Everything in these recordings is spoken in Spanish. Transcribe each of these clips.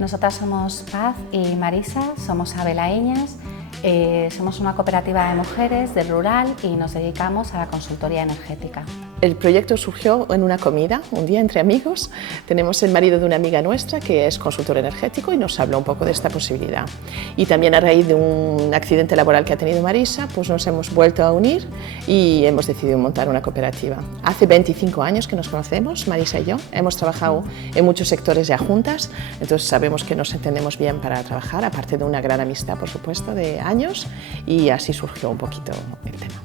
Nosotras somos Paz y Marisa, somos abelaeñas, somos una cooperativa de mujeres del rural y nos dedicamos a la consultoría energética. El proyecto surgió en una comida, un día entre amigos. Tenemos el marido de una amiga nuestra que es consultor energético y nos habló un poco de esta posibilidad. Y también a raíz de un accidente laboral que ha tenido Marisa, pues nos hemos vuelto a unir y hemos decidido montar una cooperativa. Hace 25 años que nos conocemos, Marisa y yo. Hemos trabajado en muchos sectores ya juntas, entonces sabemos que nos entendemos bien para trabajar, aparte de una gran amistad, por supuesto, de años, y así surgió un poquito el tema.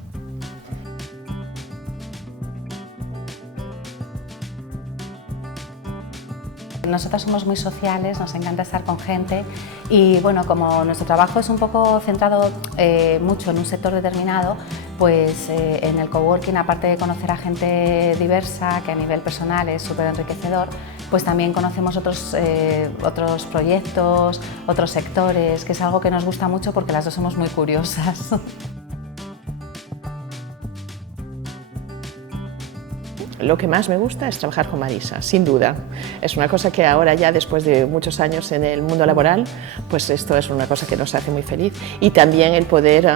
Nosotras somos muy sociales, nos encanta estar con gente y bueno, como nuestro trabajo es un poco centrado mucho en un sector determinado, pues en el coworking, aparte de conocer a gente diversa, que a nivel personal es súper enriquecedor, pues también conocemos otros proyectos, otros sectores, que es algo que nos gusta mucho porque las dos somos muy curiosas. Lo que más me gusta es trabajar con Marisa, sin duda. Es una cosa que ahora ya, después de muchos años en el mundo laboral, pues esto es una cosa que nos hace muy feliz. Y también el poder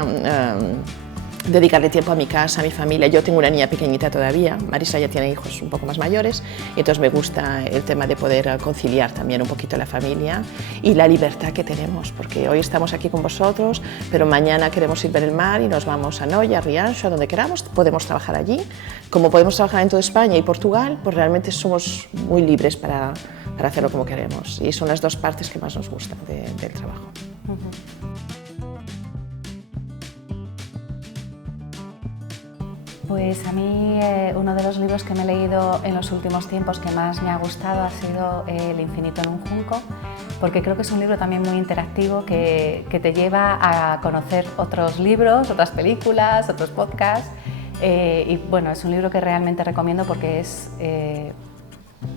dedicarle tiempo a mi casa, a mi familia. Yo tengo una niña pequeñita todavía, Marisa ya tiene hijos un poco más mayores, y entonces me gusta el tema de poder conciliar también un poquito la familia y la libertad que tenemos, porque hoy estamos aquí con vosotros, pero mañana queremos ir a ver el mar y nos vamos a Noia, a Rianxo, a donde queramos, podemos trabajar allí. Como podemos trabajar en toda España y Portugal, pues realmente somos muy libres para hacerlo como queremos, y son las dos partes que más nos gustan del trabajo. Pues a mí uno de los libros que me he leído en los últimos tiempos que más me ha gustado ha sido El infinito en un junco, porque creo que es un libro también muy interactivo que te lleva a conocer otros libros, otras películas, otros podcasts y bueno, es un libro que realmente recomiendo porque es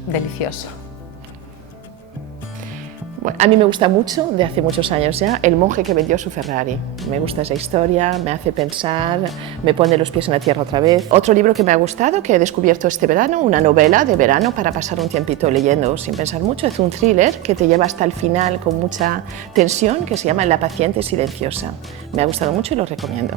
delicioso. Bueno, a mí me gusta mucho, de hace muchos años ya, El monje que vendió su Ferrari. Me gusta esa historia, me hace pensar, me pone los pies en la tierra otra vez. Otro libro que me ha gustado, que he descubierto este verano, una novela de verano para pasar un tiempito leyendo sin pensar mucho, es un thriller que te lleva hasta el final con mucha tensión, que se llama La paciente silenciosa. Me ha gustado mucho y lo recomiendo.